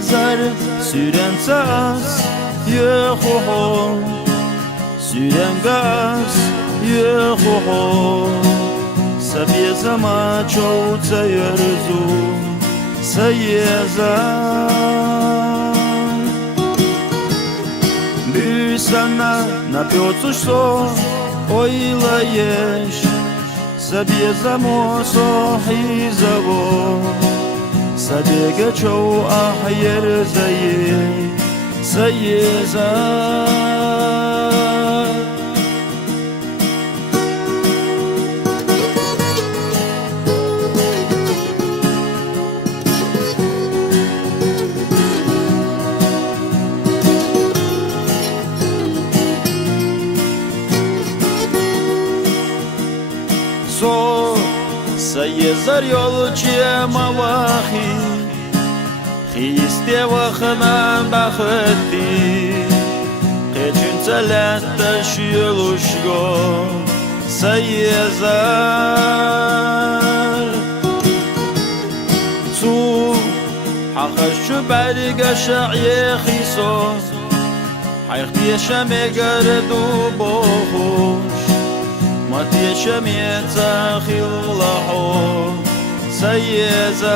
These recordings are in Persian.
zar süren saz yeho süren gaz yeho sabie zama çoğuta yerzu sayezan büsana napiotsuş so oylayış sabie zamo sohi zavo sabie geço ahyer zayi sayezan so sayezar yolcuya mavahi Хисте вахнан бахти Qeçün çələtdə şiyoluşgo sayezar Su حقش برگه شعیه خیسوس حیختی شمگر دو بخوش ماتی شمیت خیلحو sayezar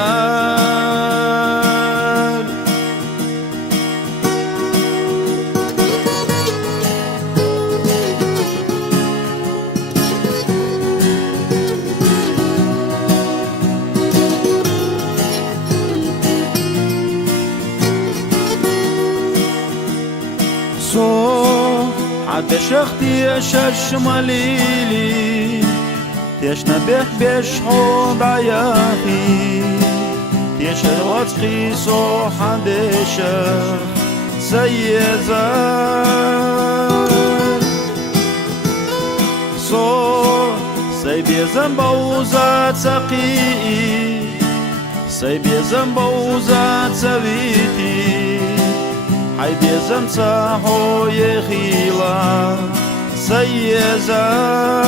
So حتى شختي شش مليلي تشنبه بشحود عياخي تشروات قيسو حدشة sayezar So سيبيزن بوزات سقي سيبيزن بوزات سويتي حيبيزن صاحو يخيلا sayezar